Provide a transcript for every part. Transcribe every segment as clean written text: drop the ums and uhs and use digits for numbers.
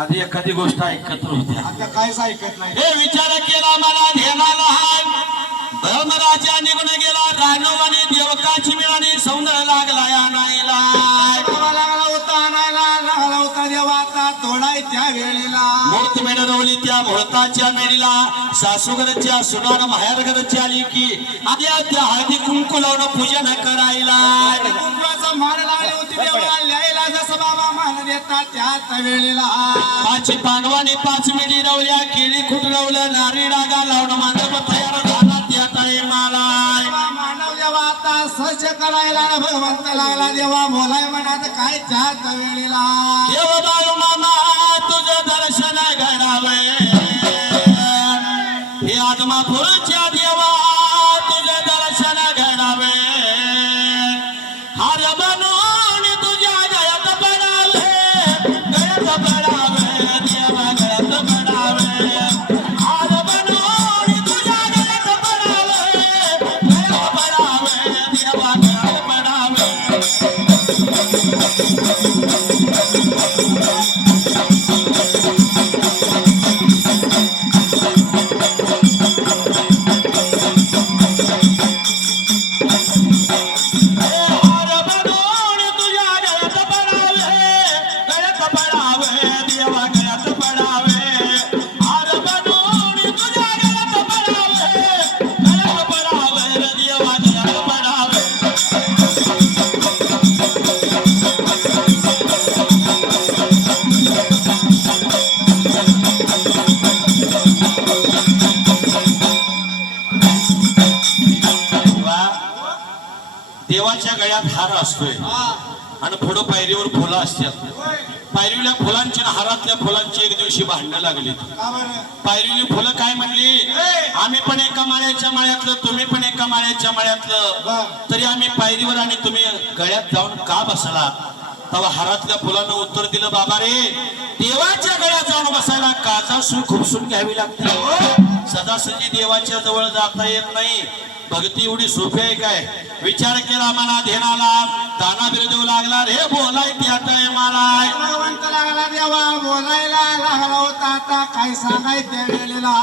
आधी एखादी गोष्ट ऐकत होत्या, आता काहीच ऐकत नाही. हे विचार केला मला ध्यानाला हाय, ब्रह्मराजा निघून गेला, राघव आणि देवकाची मिळाली, सौंदर्य लागला या नाईला. लागला होता आणायला, लागला होता देवाचा तोडाय त्या वेळेला. मूर्त मिळवली त्या मुहूर्ताच्या मेळीला, सासूगरच्या सुनार माहेरगरची आली की आद्या त्या हळदी कुंकू लावून पूजन करायला. कुंकवाचं मान लागली होती देवा ल्यायला, जसं बाबा मान देतात त्याच वेळेला. पाच पांडवांनी 5 मिडी रवल्या, केळी खुटरवलं, नारी डागा लावून मांडप तयार झाला त्या टाईमाला. मानव देवा आता सज्ज करायला, भगवंत लागला देवा बोलाय म्हणत काय त्याच वेळेला. देव बाळू मामा तुझं दर्शन घडावे, हे आदमापूरच्या देवा तुझं दर्शन घडावे. हार बनून तुझ्या गळ्यात पडावे, गळ्यात पडावे देवा गळ्यात पडावे. हार बनून तुझ्या गळ्यात पडावे, गळ्यात पडावे देवा गळ्यात पडावे. देवाच्या गळ्यात हार असतोय आणि पुढं पायरीवर फुलं असतात. पायरीला फुलांची आणि हारातल्या फुलांची एक दिवशी भांडणं लागली. पायरीली फुलं काय म्हणली, आम्ही पण एका माळ्याच्या माळ्यातलं, तुम्ही पण एका माळ्याच्या माळ्यातलं, तरी आम्ही पायरीवर आणि तुम्ही गळ्यात जाऊन का बसला. तेव्हा हारातल्या फुलानं उत्तर दिलं, बाबा रे, देवाच्या गळ्यात जाऊन बसायला काजासून खुपसून घ्यावी लागते, सदासजी देवाच्या जवळ जाता येत नाही. भक्ती एवढी सोपी आहे काय. विचार केला मना ध्यानाला, दानावीर देऊ लागला रे बोलाय त्या टायमाला. भगवंत लागला देवा बोलायला, लागला होता आता काय सांगाय त्या वेळेला.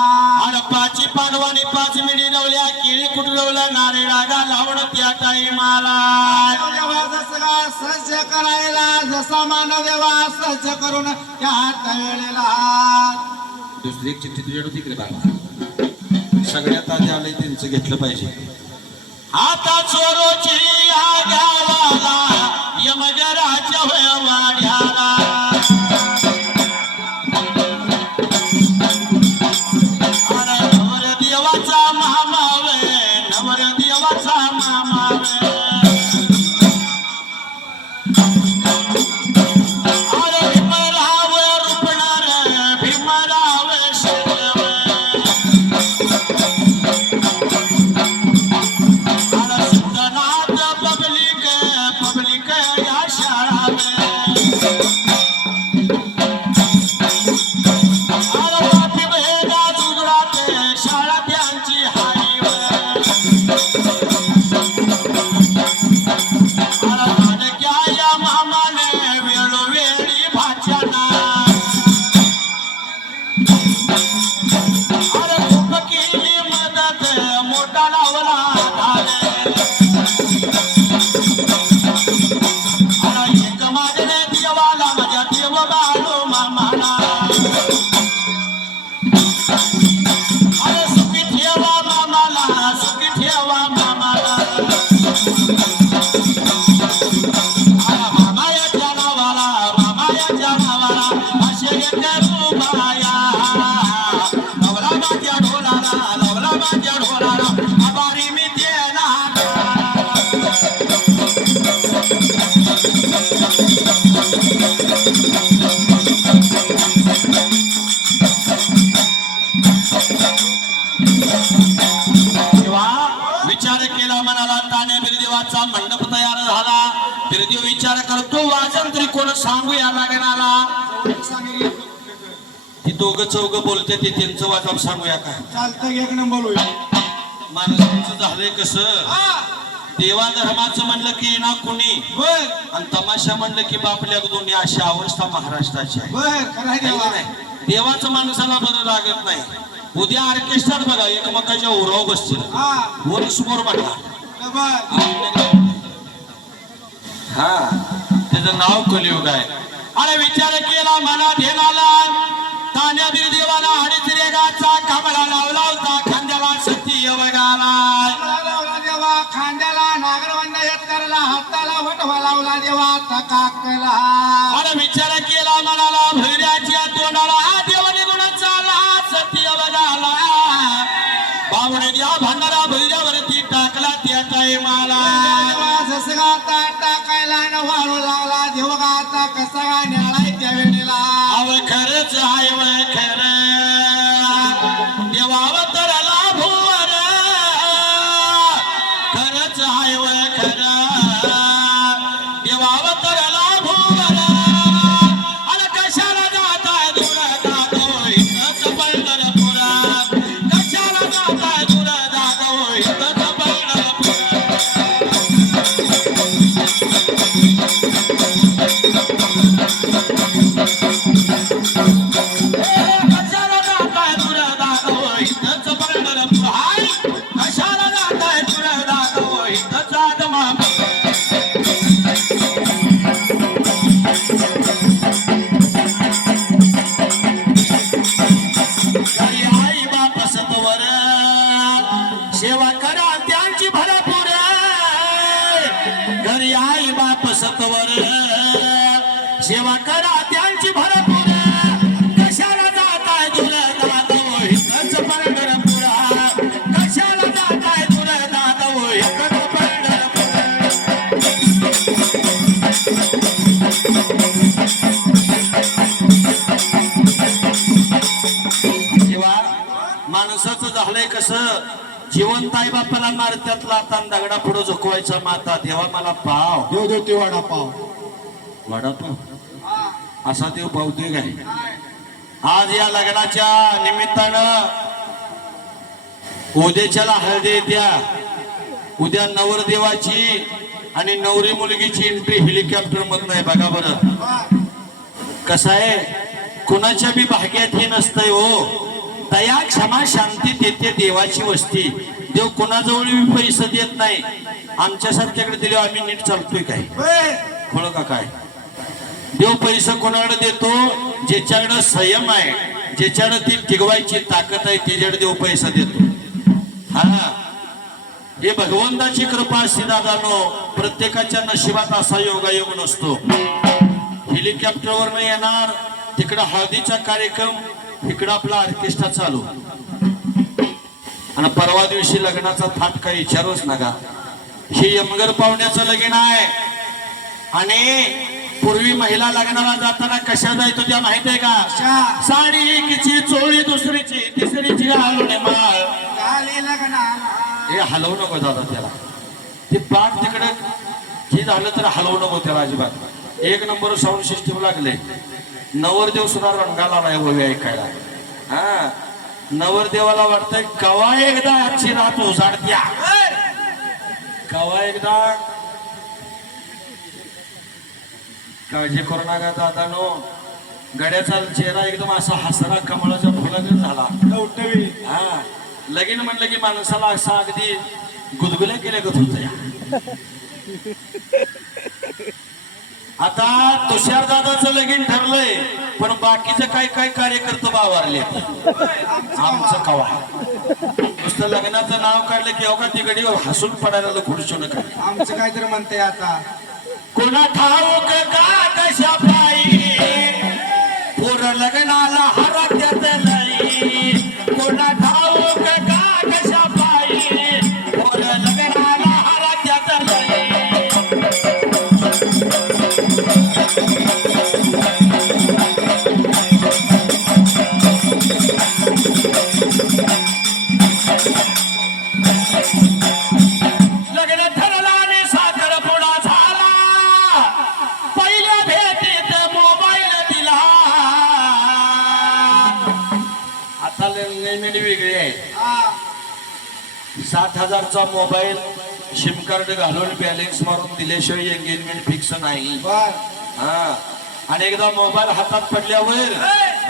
आणि 5 पांडवांनी 5 मिडी रवल्या, केळी कुटरवलं, नारे डागा लावून त्या टायमाला. देवा जसं सज्ज करायला, जसा मानव देवा सज्ज करून त्या वेळेला. दुसरी एक चिठ्ठी तुझ्याकडे तिकडे बाबा, सगळ्यात आधी आलंय त्यांचं घेतलं पाहिजे. आता चोरोची आगावाला, यमगराच्या वाड्याला. नवर देवाचा मामावे, नवर देवाचा मामावे. अरे भीमराव रुपणार, भीमराव शिरवे. पब्लिक या शाळा शाळा त्यांची हाय या मामाने वेळोवेळी भाच्याना. अरे खूप केली मदत, मोठा लावला धारे. एक मागणे देवाला माझ्या देव बाळू मामाला. अरे सुखी ठेवा मामाला, सुखी ठेवा मामाला. मामायाच्या नावाला, मामायाच्या नावाला असे करू माया. नवरा माझ्या ढोलाला, नवरा माझ्या ढोलाला आभारी मी देणार. विचार केला मनाला, ताण्या बिरदेवाचा मंडप तयार झाला. बिरदेव विचार करतो, वाजन तरी कोण सांगूया लागणाला. ती दोघं चौघ बोलते ते त्यांचं वाजव सांगूया का. चालतं एक नंबर होईल. माणसाचं झालंय कसं, देवा धर्माचं म्हणलं की ना कुणी बर आणि तमाशा म्हणलं की बापल्या दोन्ही अशी अवस्था महाराष्ट्राची आहे. बर खरं आहे है देवा. का नाही? देवाचं माणसाला बरं लागत नाही. उद्या ऑर्केस्ट्रात बघा एकमेकाच्या ओराव बसतील हा वर समोर बघा बर हा त्याचं नाव कलियुग आहे. अरे विचार केला मनात घेणाला ताण्यातील देवाला अडीच रेगाचा काबळा लावला होता खांद्याला सती बघाला. लावला देवा खांद्याला नागरवंद येत करला हाताला वटवा लावला देवा तकाकला. अरे विचार केला मनाला भैऱ्याच्या तोंडाला देवाने गुणाचा सती बघाला. बावणे द्या भांडारा भैऱ्यावरती टाकला त्या टायमाला. देवा ससगाता टाकायला न वाळू लावला देवगाता कसा न्याळाय त्या वेळेला. अव खरंच आहे वय खरं देवावतरला भुवर खरंच आहे वय खरं देवावतरला भुवर. अरे कशाला जाताय दूर जातो इथंच पंढरपूर कशाला जाताय दूर जातो इथंच पंढरपूर. कशाला जाताय दूर जातो इथंच पंढरपूर हाय कशाला जाताय दूर जातो इथंच आदमा. घरी आई बाप सत्वर सेवा करा त्यांची भरपूर. घरी आई बाप सत्वर सेवा करा त्यांची भरपूर. कशाला जाताय दूर जातो इथंच पंढरपूर कशाला जाताय दूर जातो इथंच पंढरपूर. तेव्हा माणसाचं झालंय कसं जिवंत आई बापाला मारत्यात लातान दगडा पुढं झोकवायचा माता देवा मला पाव देव देव ते वडापाव. वडापाव असा देव बहुतेक आहे. आज या लग्नाच्या निमित्तानं उद्याच्याला हळदी येत्या. उद्या नवरदेवाची आणि नवरी मुलगीची एंट्री हेलिकॉप्टर मधून आहे. बघा बरं कसं आहे कुणाच्या बी भाग्यात हे नसतंय हो. दया क्षमा शांती देते देवाची वस्ती. देव कुणाजवळ बी पैसे देत नाही. आमच्यासारख्याकडे दिले आम्ही नीट चालतोय काय खोळ का काय. देव पैसे कोणाकडे देतो ज्याच्याकडे संयम आहे ज्याच्याकडे ती टिकवायची ताकद आहे त्याच्याकडे देव पैसा देतो. हा हे भगवंताची कृपा असते दादानो. प्रत्येकाच्या नशिबात असा योगायोग नसतो. हेलिकॉप्टरवर नाही येणार तिकडं हळदीचा कार्यक्रम इकडं आपला ऑर्केस्ट्रा चालू आणि परवा दिवशी लग्नाचा थाट काही विचारूच नका. हे यमगर पाहुण्याचं लगीन आहे. आणि पूर्वी महिला लग्नाला जाताना कशा जायचो त्या माहित आहे का. साडी एकीची चोळी दुसरीची तिसरीची घालून माळ. हे हलवू नको दादा त्याला. ते पाठ तिकडे हे झालं तर हलवू नको त्याला अजिबात. एक नंबर साऊंड सिस्टीम लागले. नवरदेव सुद्धा रंगाला नाही वळी ऐकायला. हा नवरदेवाला वाटतंय कवा एकदा आजची रात उजाडत्या कवा एकदा. काळजी करू नका दादानो. गड्याचा चेहरा एकदम असा हसरा कमळाच्या फुलागत झाला. हा लगीन म्हणलं की माणसाला असा अगदी गुदगुल्या केल्यागत होत. आता तुषार दादाचं लगीन ठरलंय पण बाकीचं काय काय कार्यकर्ते बावारले. आमचं कवा नुसतं लग्नाचं नाव काढलं की अवघा तिकडे हसून पडायला खुर्ची नका. आमचं काहीतरी म्हणते आता कोणा ठाऊक का कशा पायी पोर लग्नाला हरत्यात नाही. कोणा ठाऊक का कशा पायी पोर लग्नाला हरत्यात नाही. लग्न ठरला आणि साखरपुडा झाला. पहिल्या भेटीत मोबाईल दिला. आता लिमिट वेगळी आहे. 60,000चा मोबाईल सिम कार्ड घालून बॅलन्स मारून दिल्याशिवाय एंगेजमेंट फिक्स नाही. बर हा आणि एकदा मोबाईल हातात पडल्यावर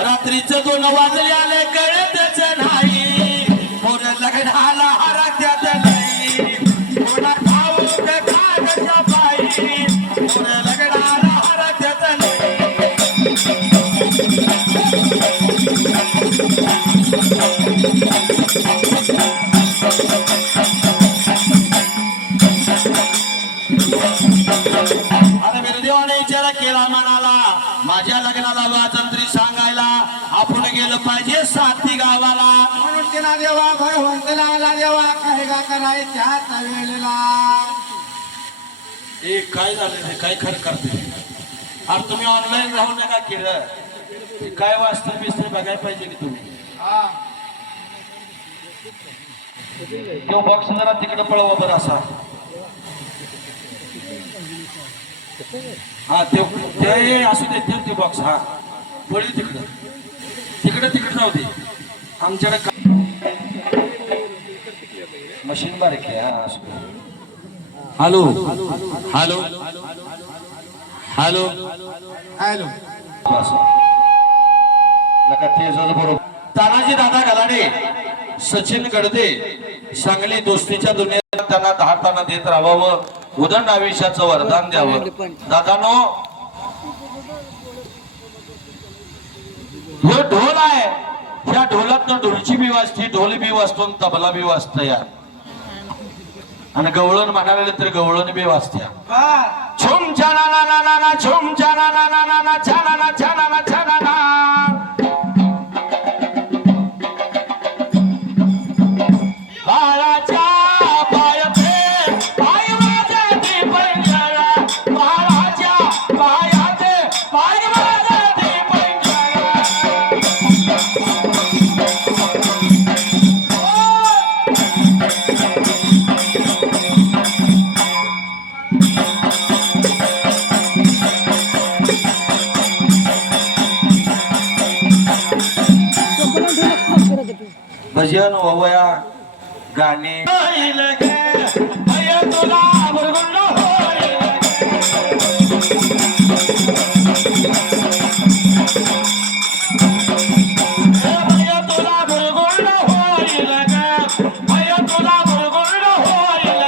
रात्रीचं 2 वाजले आले कळतच नाही. पोरं लग्नाला हरत्यात नाही. कोणा खाऊ ते खाण्याच्या बाई. पोरं लग्नाला हरत्यात नाही. अरे बिरदेवाने विचार केला म्हणाला माझ्या लग्नाला वाजंत्री सांगायला आपण गेलं पाहिजे साथी गावाला. म्हणून तिला देवा भगवंतला आला देवा काय का करायच्या त्या वेळेला. ए काय झालं रे काय खरं करते अरे तुम्ही ऑनलाईन राहू नका केलं काय वाचतं बिस्तर बघायला पाहिजे की तुम्ही. हा. तो बॉक्स जरा तिकडे पळवा बरं असा. हा ते असू दे ते बॉक्स हा पळी तिकडं तिकडे जाऊ दे आमच्याकडे मशीन बारीक आहे. हा असू दे. हॅलो हॅलो हॅलो हॅलो नका तेज बरोबर. तानाजी दादा गलाडे सचिन गडदे सांगली दोस्तीच्या दुनियेत त्यांना 10 ताना देत राहावं उदंड आयुष्याचं वरदान द्यावं. दादानो हे ढोल आहे ह्या ढोलात ढोलची बी वाजते ढोल बी वाजतो तबला बी वाजत या आणि गवळण म्हणाले तर गवळण बी वाजत्या. बर छुम छाना ना ना ना ना छुम छाना ना ना ना ना छाना ना छाना ना छाना ना. बाळाच्या पायाते पाय वाजते पैंजरा. बाळाच्या पायाते पाय वाजते पैंजरा. भजन ओवया गाणे तुला बरगुंड तुला बरगुंड होईल भय तुला बरगुंड होईल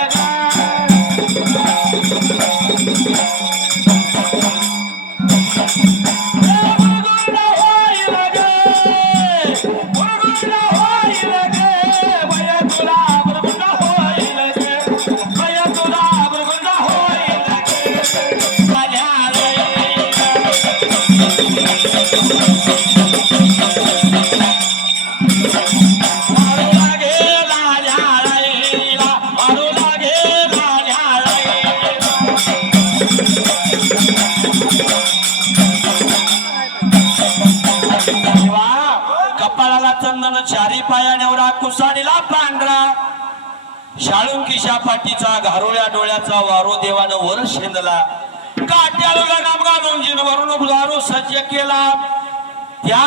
कपाळाला चंदन चारी पायानेवरा कुसाडीला पांढरा शाळुंकीशा पाठीचा घारोळ्या डोळ्याचा वारो देवानं वर शेंदला काट्याला लगाम घालून जिनवरून दारू सज्ज केला. त्या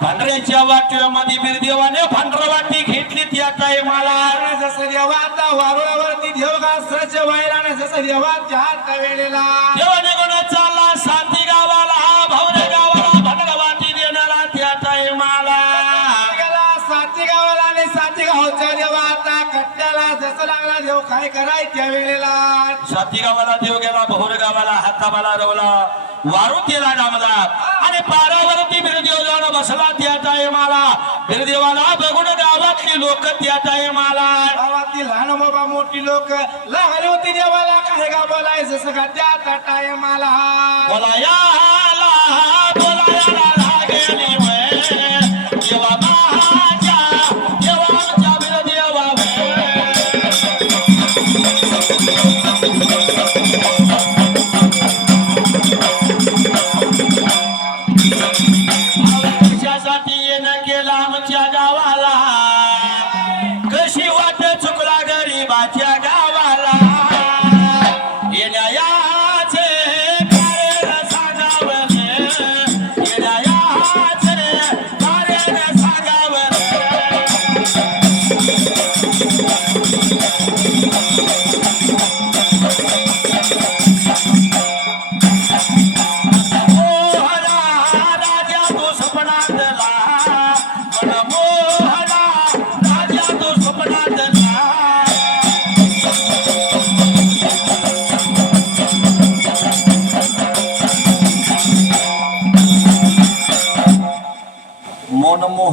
भांडऱ्याच्या वाटीमध्ये बिरदेवाने भांडर वाटी घेतली त्या टायमाला. जसं देवाचा वारुळावरती देव का सच व्हायला जसं देवाच्या हात वेळेला. देवाने कोण चालला साथी गावाला भवरे गावाला भांडर वाटी देणारा त्या टायमाला. साथी गावाला आणि साथी गावच्या देवाचा कट्ट्याला जसं लागला देव काय कराय त्या वेळेला. साथी गावाला देव गेला भोर गावाला हाताबाला रवला वारू केला डामला आणि पारावरती बिरदेव जाऊन बसला त्या टायमाला. बिरदेवाला बघून गावातली लोक त्या टायमाला गावातील लहान मोठा मोठी लोक लागली होती देवाला काय का बोलायचं सगळं त्या टायमाला. बोलायाला बोलायाला लागेली देवा महाच्या देवाच्या बिरदेवा कशासाठी येणं केलं आमच्या गावाला. कशी वाट चुकला गरीबाच्या गावाला. येण्यायाचे कारण सांगावं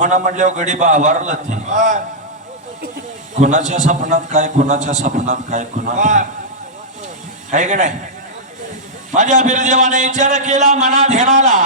कल्पना म्हणल्यावर गडी बावारला ती बर कुणाच्या स्वप्नात काय कुणाच्या स्वप्नात काय कुणा बर आहे की नाही माझ्या बिरदेवाने विचार केला मनात घेणारा